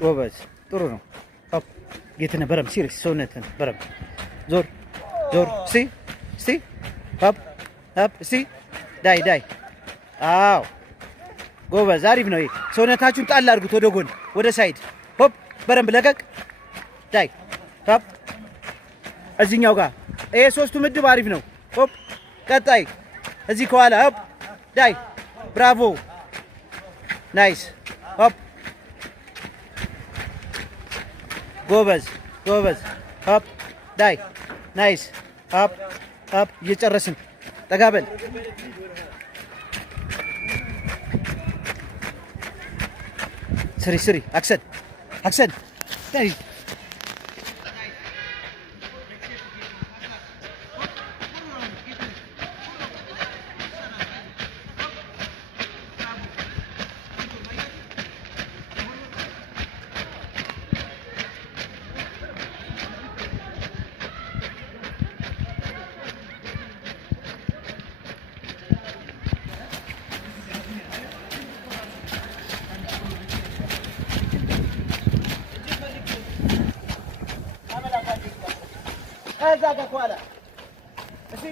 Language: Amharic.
ጎበዝ ጥሩ ነው። ሆፕ ጌትነህ በረም ሲሪየስ ሰውነትን በረም ዞር ዞር ሲ ሆፕ ሆፕ ሲ ዳይ አዎ ጎበዝ አሪፍ ነው። ሰውነታችሁን ጣል አድርጉት ወደ ጎን ወደ ሳይድ ሆፕ በረም ለቀቅ ዳይ ሆፕ እዚህኛው ጋር ይሄ ሶስቱ ምድብ አሪፍ ነው። ሆፕ ቀጣይ እዚህ ከኋላ ሆፕ ዳይ ብራቮ ናይስ ሆፕ ጎበዝ ሆፕ ዳይ ናይስ ሆፕ እየጨረስን ጠጋበል ስሪ አክሰን ዳይ ከዛ ጋር ከኋላ እሺ